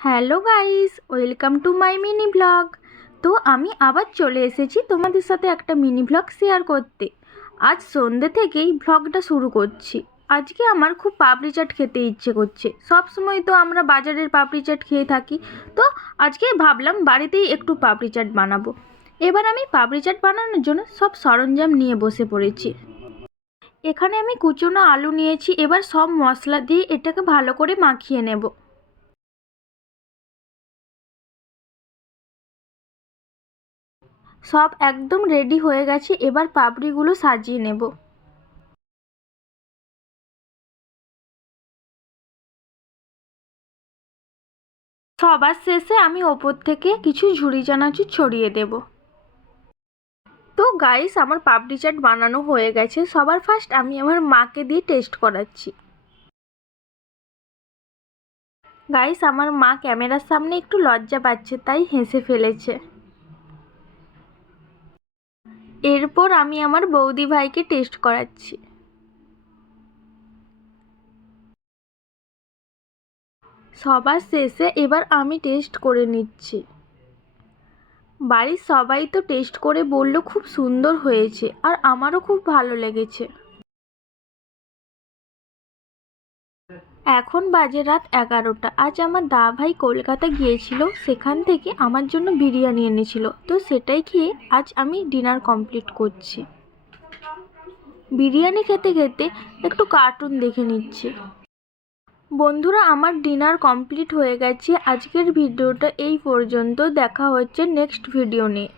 Hello guys, welcome to my mini blog. তো আমি আবার চলে এসেছি তোমাদের সাথে একটা মিনি ব্লগ শেয়ার করতে। আজ সন্ধ্যে থেকেই ব্লগটা শুরু করছি। আজকে আমার খুব পাপড়ি চাট খেতে ইচ্ছে করছে। সব সময় তো আমরা বাজারের পাপড়ি চাট খেয়ে থাকি, তো আজকে ভাবলাম বাড়িতেই একটু পাপড়ি চাট বানাবো। এবার আমি পাপড়ি চাট বানানোর জন্য সব সরঞ্জাম নিয়ে বসে পড়েছি। এখানে আমি কুচনো আলু নিয়েছি। এবার সব মশলা দিয়ে এটাকে ভালো করে মাখিয়ে নেব। সব একদম রেডি হয়ে গেছে। এবার পাপড়িগুলো সাজিয়ে নেব। সবার শেষে আমি ওপর থেকে কিছু ঝুরি চানাচুর ছড়িয়ে দেব। তো গাইস, আমার পাপড়ি চাট বানানো হয়ে গেছে। সবার ফার্স্ট আমি আমার মাকে দিয়ে টেস্ট করাচ্ছি। গাইস, আমার মা ক্যামেরার সামনে একটু লজ্জা পাচ্ছে, তাই হেসে ফেলেছে। এরপর আমি আমার বৌদি ভাইকে টেস্ট করাচ্ছি। সবার শেষে এবার আমি টেস্ট করে নিচ্ছি। বাড়ির সবাই তো টেস্ট করে বলল খুব সুন্দর হয়েছে, আর আমারও খুব ভালো লেগেছে। এখন বাজে রাত 11টা। আজ আমার ভাই কলকাতা গিয়েছিল, সেখান থেকে আমার জন্য বিরিয়ানি এনেছিল, তো সেটাই খেয়ে আজ আমি ডিনার কমপ্লিট করছি। বিরিয়ানি খেতে খেতে একটু কার্টুন দেখে নিচ্ছি। বন্ধুরা, আমার ডিনার কমপ্লিট হয়ে গেছে। আজকের ভিডিওটা এই পর্যন্ত। দেখা হচ্ছে নেক্সট ভিডিও নিয়ে।